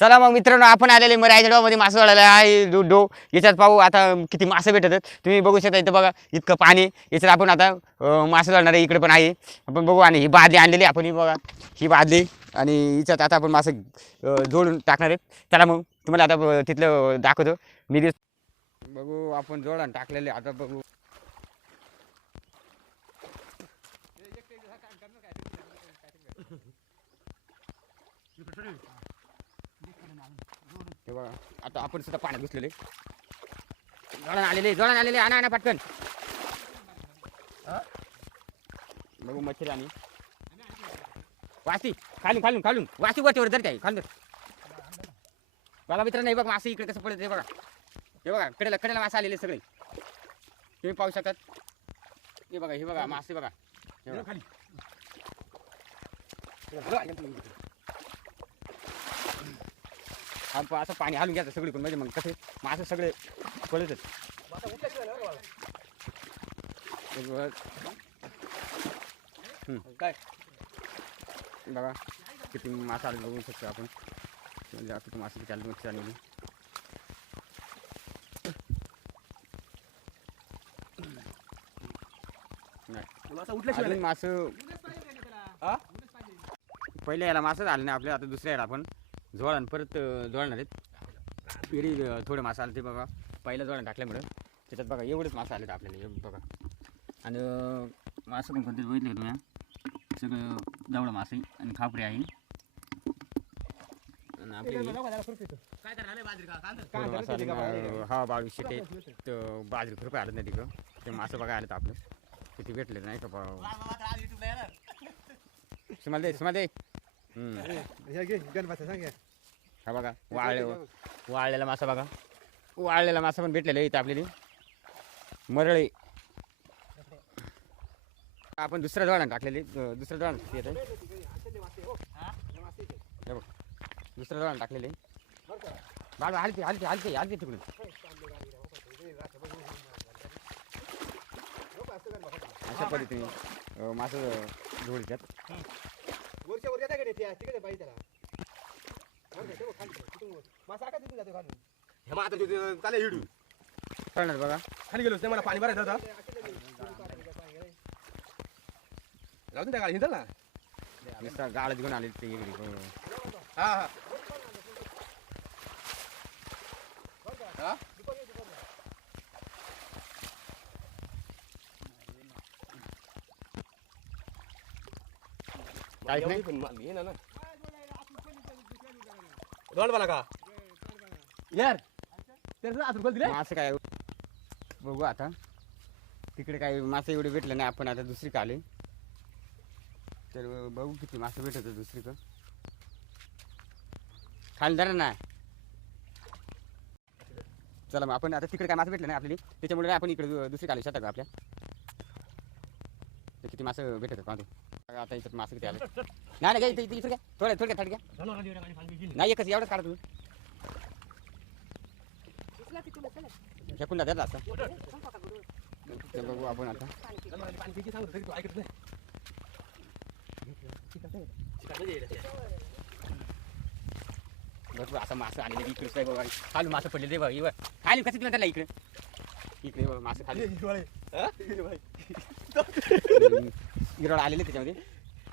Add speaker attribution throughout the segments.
Speaker 1: चला मग मित्रांनो आपण आलेले मरायच्या मध्ये मासे वाढायला आहे डो डो याच्यात पाहू आता किती मासे भेटत आहेत तुम्ही बघू शकता इथं बघा इतकं पाणी याच्यात आपण आता मासे वाढणार आहे इकडे पण आहे आपण बघू आणि ही बादली आणलेली आपण ही बघा ही बादली आणि हिच्यात आता आपण मासे जोडून टाकणार आहेत चला मग तुम्हाला आता तिथलं दाखवतो मी दिस बघू आपण जोडून टाकलेले आता बघू हे बघा आता आपण सुद्धा पाण्यात घुसलेले जळण आलेले जळण आलेले आणा आणा पटकन. बघू मच्छर आणि वासी खालून खालून खालून. वासी वरतीवर धरते आहे खालून. बघा मित्र नाही बघ मासे इकडे कसं पडत हे बघा. हे बघा कडेला कडेला मासे आलेले सगळे. तुम्ही पाहू शकतात. हे बघा हे बघा मासे बघा. हे बघा. हा प- असं पाणी हालून घ्यायचं सगळीकडून. म्हणजे मग कसे? मासे सगळे पळतच. बघ.
Speaker 2: काय
Speaker 1: बघा किती मासा आले बघू शकतो आपण. म्हणजे किती मासे किती आले मच्छी आलेली नाही.
Speaker 2: असं
Speaker 1: मासं? पहिल्या याला मासं आले नाही आपल्या आता दुसऱ्या याला आपण जोडण परत अं, जोडणार आहेत. अं, थोडे मासे आले ते बघा. पहिलं जोडण टाकल्यामुळं त्याच्यात बघा एवढेच मासे आले आपल्याला हे बघा. आणि मासं पण कोणते बघितले का तुम्ही सगळं जवळ मासे आणि खापरे आहे. हा बावीस शिटे तर बाजरी रुपये आलं नाही तिकडं. ते मासं बघा आलं आपलं. किती भेटले नाही का भाऊ सुमाल दे सुमाल दे हा बघा वाळले वाळलेला मासा बघा. वाळलेला मासा पण भेटलेला इथं आपल्याला. मरळे. आपण दुसऱ्या जवळ टाकलेली. अं, दुसऱ्या जवळ येतं हे बघ दुसऱ्या जवळ टाकलेले. बाळ हलते हलते हलते हलते तिकडून. अशा पद्धतीने अं, मासं जोडतात
Speaker 2: वरच्या वर येता का त्या तिकडे पाहिजे त्याला बरं का, तेव्हा खाली तिथून मासा आका तिथून जातो खाली हे मग आता तिथे चालेल हिडू.
Speaker 1: कळणार बघा.
Speaker 2: खाली गेलो नाही मला पाणी भरायचं होतं. जाऊ दे त्या गाडी हिंदल ना.
Speaker 1: नुसतं गाळच घेऊन आले ते इकडे. हा
Speaker 2: हा?
Speaker 1: काहीच नाही.
Speaker 2: पण मा- ये ना ना. रोड वाला का? यार आठ रुपये दिले
Speaker 1: मासे काय बघू आता. तिकडे काय मासे एवढे भेटले नाही आपण आता दुसरी आले तर बघू किती मासे भेटत दुसरी का खाली धरा ना. चला मग आपण आता तिकडे काय मासे भेटले नाही आपल्याला. त्याच्यामुळे आपण इकडे दुसरी आले शेतात आपल्या? तर किती मासे भेटत पाहतो बघा आता इथं मासे किती आले. नाही नाही इथं इथं घ्या थोड्या थोड्या घ्या नाही एकच एवढंच काढा तुम्ही फेकून द्या त्याला असं ते बघू आपण आता.
Speaker 2: तू
Speaker 1: भरपूर असं मासं आलेले इकडे काय बघा खाली मासं पडले ते बघा इवर खाली कसं केलं त्याला इकडे? इकडे मासं खाली. गिरोड आलेले त्याच्यामध्ये.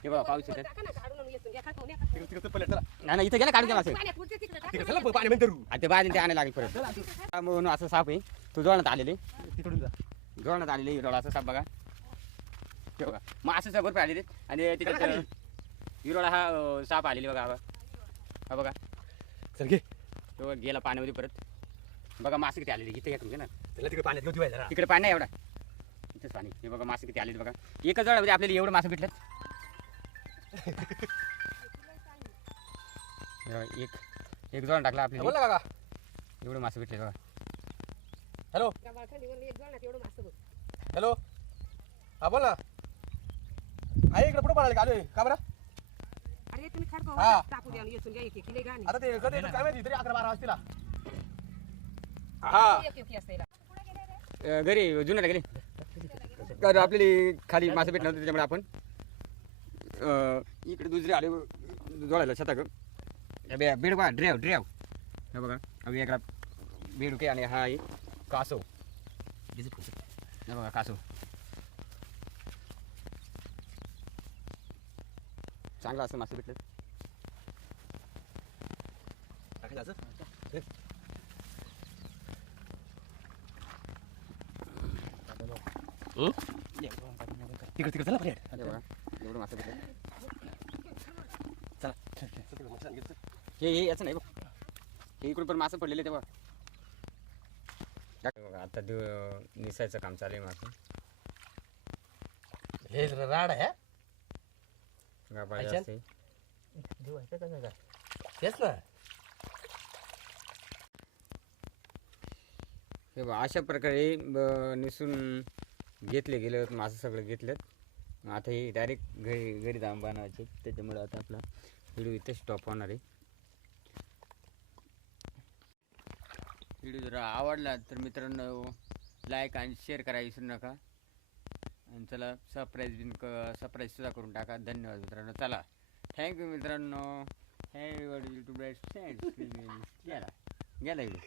Speaker 1: हे बघा पाऊस येतात नाही इथं गेला काढून आणि ते बाजून ते आणायला लागेल परत. म्हणून असं साप आहे. तो जोडण्यात आलेले
Speaker 2: तिकडून जा.
Speaker 1: जोडण्यात आलेले हिरोळा असं साप बघा. हे बघा मासं भरपूर आलेले आणि त्याच्यात हिरोळा हा साप आलेले बघा हा. बघा. बघा.
Speaker 2: चल घे.
Speaker 1: तो गेला पाण्यामध्ये परत. बघा मासे किती आलेले इथे घ्या तुमचे ना.
Speaker 2: तिकडे पाण्यात
Speaker 1: तिकडे पाणी नाही एवढा. इथेच पाणी हे बघा मासे किती आलेले बघा. एकच जवळ आपल्याला एवढं मासे भेटलेत. बघा, एक एक जवळ टाकला आपल्याला.
Speaker 2: बोला काका.
Speaker 1: एवढे मासे भेटले बघा.
Speaker 2: हॅलो. हॅलो. हा बोल ना. आहे इकडे पुढे पडायला आलोय. का बरं?
Speaker 3: अरे तुम्ही
Speaker 2: हा.
Speaker 3: टाकू द्या घ्या एक एक गाणी
Speaker 2: आता ते कधी काय माहिती तरी अकरा बारा वाजतील. हा.
Speaker 1: घरी जुन्याला गेले तर आपल्याला खाली मासे भेटणार होते त्याच्यामुळे आपण अं, इकडे दुसरे आले जोडायला शेताक बेड बेडवा ड्रेव ड्रेव. हे बघा हा वेगळा बेडुके आणि हा आहे कासव. हे बघा कासव. चांगला असं मासे भेटलं.
Speaker 2: टाकायचं असं? तिकडे तिकडे चला
Speaker 1: हे एवढं मासे
Speaker 2: चला.
Speaker 1: हे हे याचं नाही बघ. हे इकडून पण मासे पडलेले ते बघ हे बघा आता दिव निसायचं काम चालू आहे मासे
Speaker 2: हे जरा राड आहे हा? देव का काय? तेच ना.
Speaker 1: हे बघा अशा प्रकारे निसून घेतले गेले मासे सगळे घेतलेत. मग आता हे डायरेक्ट घरी घरी जाऊन बनवायचे. त्याच्यामुळे आता आपला व्हिडिओ इथे स्टॉप होणार आहे. व्हिडिओ जर आवडला तर मित्रांनो लाईक आणि शेअर करायला विसरू नका. आणि चला सरप्राईज बिन क सरप्राईजसुद्धा करून टाका. धन्यवाद मित्रांनो. चला. थँक्यू मित्रांनो. हॅ युट्यूब गेला. गेला व्हिडिओ